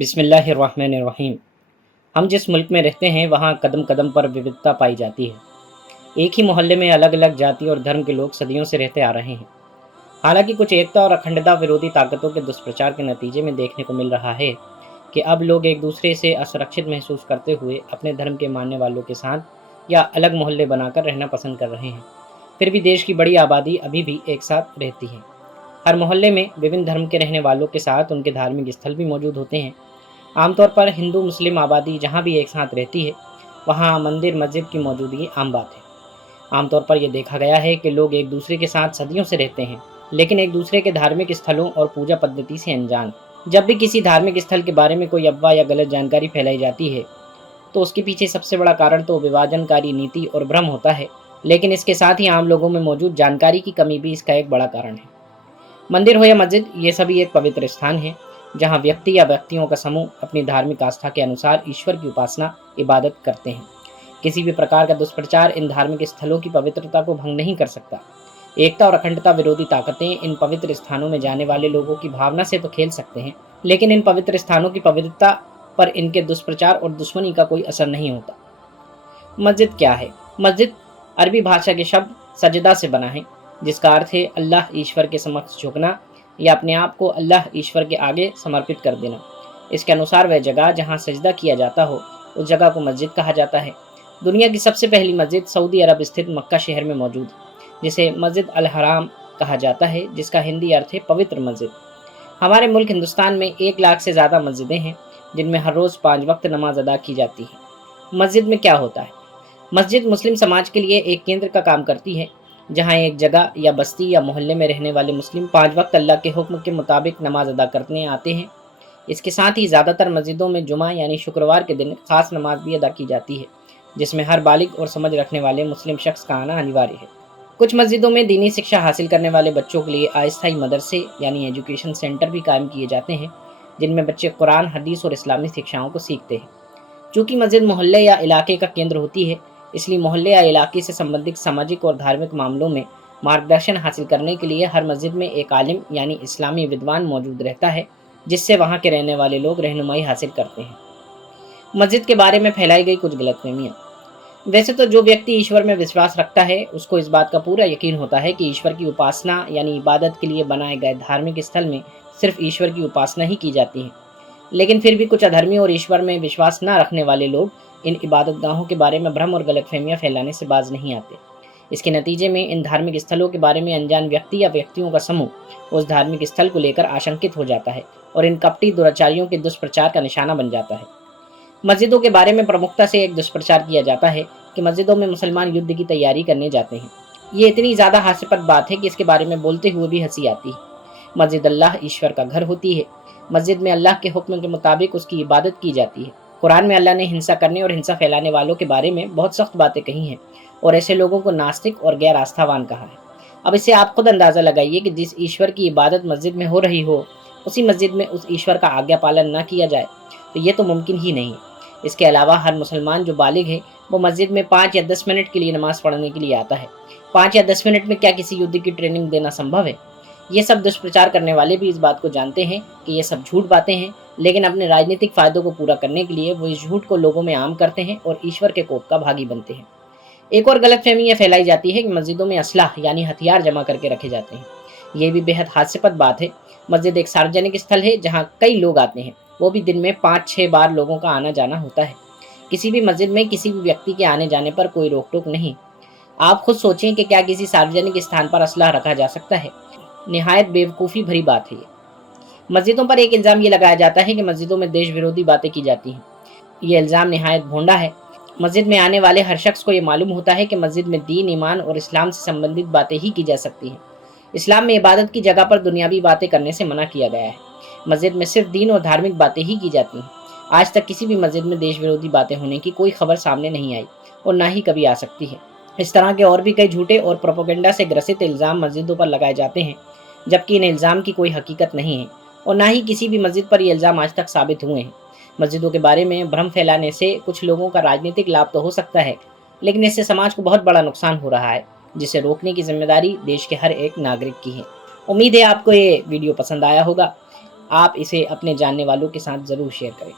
बिस्मिल्लाहिर्रहमानिर्रहीम। हम जिस मुल्क में रहते हैं वहाँ कदम कदम पर विविधता पाई जाती है। एक ही मोहल्ले में अलग अलग जाति और धर्म के लोग सदियों से रहते आ रहे हैं। हालांकि कुछ एकता और अखंडता विरोधी ताकतों के दुष्प्रचार के नतीजे में देखने को मिल रहा है कि अब लोग एक दूसरे से असुरक्षित महसूस करते हुए अपने धर्म के मानने वालों के साथ या अलग मोहल्ले बनाकर रहना पसंद कर रहे हैं। फिर भी देश की बड़ी आबादी अभी भी एक साथ रहती है। हर मोहल्ले में विभिन्न धर्म के रहने वालों के साथ उनके धार्मिक स्थल भी मौजूद होते हैं। आमतौर पर हिंदू मुस्लिम आबादी जहाँ भी एक साथ रहती है, वहाँ मंदिर मस्जिद की मौजूदगी आम बात है। आमतौर पर यह देखा गया है कि लोग एक दूसरे के साथ सदियों से रहते हैं, लेकिन एक दूसरे के धार्मिक स्थलों और पूजा पद्धति से अनजान हैं। जब भी किसी धार्मिक स्थल के बारे में कोई अफवाह या गलत जानकारी फैलाई जाती है, तो उसके पीछे सबसे बड़ा कारण तो विभाजनकारी नीति और भ्रम होता है, लेकिन इसके साथ ही आम लोगों में मौजूद जानकारी की कमी भी इसका एक बड़ा कारण है। मंदिर हो या मस्जिद, ये सभी एक पवित्र स्थान है जहाँ व्यक्ति या व्यक्तियों का समूह अपनी धार्मिक आस्था के अनुसार ईश्वर की उपासना इबादत करते हैं। किसी भी प्रकार का दुष्प्रचार इन धार्मिक स्थलों की पवित्रता को भंग नहीं कर सकता। एकता और अखंडता विरोधी ताकतें इन पवित्र स्थानों में जाने वाले लोगों की भावना से तो खेल सकते हैं, लेकिन इन पवित्र स्थानों की पवित्रता पर इनके दुष्प्रचार और दुश्मनी का कोई असर नहीं होता। मस्जिद क्या है? मस्जिद अरबी भाषा के शब्द सजदा से बना है, जिसका अर्थ है अल्लाह ईश्वर के समक्ष झुकना या अपने आप को अल्लाह ईश्वर के आगे समर्पित कर देना। इसके अनुसार वह जगह जहाँ सजदा किया जाता हो, उस जगह को मस्जिद कहा जाता है। दुनिया की सबसे पहली मस्जिद सऊदी अरब स्थित मक्का शहर में मौजूद है, जिसे मस्जिद अल हराम कहा जाता है, जिसका हिंदी अर्थ है पवित्र मस्जिद। हमारे मुल्क हिंदुस्तान में 1 लाख से ज़्यादा मस्जिदें हैं, जिनमें हर रोज़ 5 वक्त नमाज अदा की जाती है। मस्जिद में क्या होता है? मस्जिद मुस्लिम समाज के लिए एक केंद्र का काम करती है, जहाँ एक जगह या बस्ती या मोहल्ले में रहने वाले मुस्लिम 5 वक्त अल्लाह के हुक्म के मुताबिक नमाज अदा करने आते हैं। इसके साथ ही ज़्यादातर मस्जिदों में जुमा यानी शुक्रवार के दिन खास नमाज भी अदा की जाती है, जिसमें हर बालिग और समझ रखने वाले मुस्लिम शख्स का आना अनिवार्य है। कुछ मस्जिदों में दीनी शिक्षा हासिल करने वाले बच्चों के लिए अस्थायी मदरसे यानी एजुकेशन सेंटर भी कायम किए जाते हैं, जिनमें बच्चे कुरान, हदीस और इस्लामी शिक्षाओं को सीखते हैं। चूँकि मस्जिद मोहल्ले या इलाके का केंद्र होती है, इसलिए मोहल्ले या इलाके से संबंधित सामाजिक और धार्मिक मामलों में मार्गदर्शन हासिल करने के लिए हर मस्जिद में एक आलिम यानी इस्लामी विद्वान मौजूद रहता है, जिससे वहाँ के रहने वाले लोग रहनुमाई हासिल करते हैं। मस्जिद के बारे में फैलाई गई कुछ गलतफहमियाँ। वैसे तो जो व्यक्ति ईश्वर में विश्वास रखता है, उसको इस बात का पूरा यकीन होता है कि ईश्वर की उपासना यानी इबादत के लिए बनाए गए धार्मिक स्थल में सिर्फ ईश्वर की उपासना ही की जाती है। लेकिन फिर भी कुछ अधर्मी और ईश्वर में विश्वास न रखने वाले लोग इन इबादतगाहों के बारे में भ्रम और गलतफहमियां फैलाने से बाज नहीं आते। इसके नतीजे में इन धार्मिक स्थलों के बारे में अनजान व्यक्ति या व्यक्तियों का समूह उस धार्मिक स्थल को लेकर आशंकित हो जाता है और इन कपटी दुराचारियों के दुष्प्रचार का निशाना बन जाता है। मस्जिदों के बारे में प्रमुखता से एक दुष्प्रचार किया जाता है कि मस्जिदों में मुसलमान युद्ध की तैयारी करने जाते हैं। ये इतनी ज़्यादा हास्यास्पद बात है कि इसके बारे में बोलते हुए भी हंसी आती है। मस्जिद अल्लाह ईश्वर का घर होती है। मस्जिद में अल्लाह के हुक्म के मुताबिक उसकी इबादत की जाती है। कुरान में अल्लाह ने हिंसा करने और हिंसा फैलाने वालों के बारे में बहुत सख्त बातें कही हैं और ऐसे लोगों को नास्तिक और गैर आस्थावान कहा है। अब इससे आप खुद अंदाज़ा लगाइए कि जिस ईश्वर की इबादत मस्जिद में हो रही हो, उसी मस्जिद में उस ईश्वर का आज्ञा पालन न किया जाए, तो ये तो मुमकिन ही नहीं है। इसके अलावा हर मुसलमान जो बालिग है, वो मस्जिद में 5 या 10 मिनट के लिए नमाज़ पढ़ने के लिए आता है। 5 या 10 मिनट में क्या किसी युद्ध की ट्रेनिंग देना संभव है? ये सब दुष्प्रचार करने वाले भी इस बात को जानते हैं कि ये सब झूठ बातें हैं, लेकिन अपने राजनीतिक फ़ायदों को पूरा करने के लिए वो इस झूठ को लोगों में आम करते हैं और ईश्वर के कोप का भागी बनते हैं। एक और गलतफहमी यह फैलाई जाती है कि मस्जिदों में असलाह यानी हथियार जमा करके रखे जाते हैं। ये भी बेहद हास्यास्पद बात है। मस्जिद एक सार्वजनिक स्थल है जहाँ कई लोग आते हैं, वो भी दिन में 5-6 बार लोगों का आना जाना होता है। किसी भी मस्जिद में किसी भी व्यक्ति के आने जाने पर कोई रोक टोक नहीं। आप खुद सोचें कि क्या किसी सार्वजनिक स्थान पर असलाह रखा जा सकता है? निहायत बेवकूफ़ी भरी बात है ये। मस्जिदों पर एक इल्ज़ाम ये लगाया जाता है कि मस्जिदों में देश विरोधी बातें की जाती हैं। ये इल्ज़ाम निहायत भोंडा है। मस्जिद में आने वाले हर शख्स को ये मालूम होता है कि मस्जिद में दीन, ईमान और इस्लाम से संबंधित बातें ही की जा सकती हैं। इस्लाम में इबादत की जगह पर दुनियावी बातें करने से मना किया गया है। मस्जिद में सिर्फ दीन और धार्मिक बातें ही की जाती हैं। आज तक किसी भी मस्जिद में देश विरोधी बातें होने की कोई खबर सामने नहीं आई और ना ही कभी आ सकती है। इस तरह के और भी कई झूठे और प्रोपेगेंडा से ग्रसित इल्ज़ाम मस्जिदों पर लगाए जाते हैं, जबकि इन इल्ज़ाम की कोई हकीकत नहीं है और ना ही किसी भी मस्जिद पर ये इल्ज़ाम आज तक साबित हुए हैं। मस्जिदों के बारे में भ्रम फैलाने से कुछ लोगों का राजनीतिक लाभ तो हो सकता है, लेकिन इससे समाज को बहुत बड़ा नुकसान हो रहा है, जिसे रोकने की जिम्मेदारी देश के हर एक नागरिक की है। उम्मीद है आपको ये वीडियो पसंद आया होगा। आप इसे अपने जानने वालों के साथ ज़रूर शेयर करें।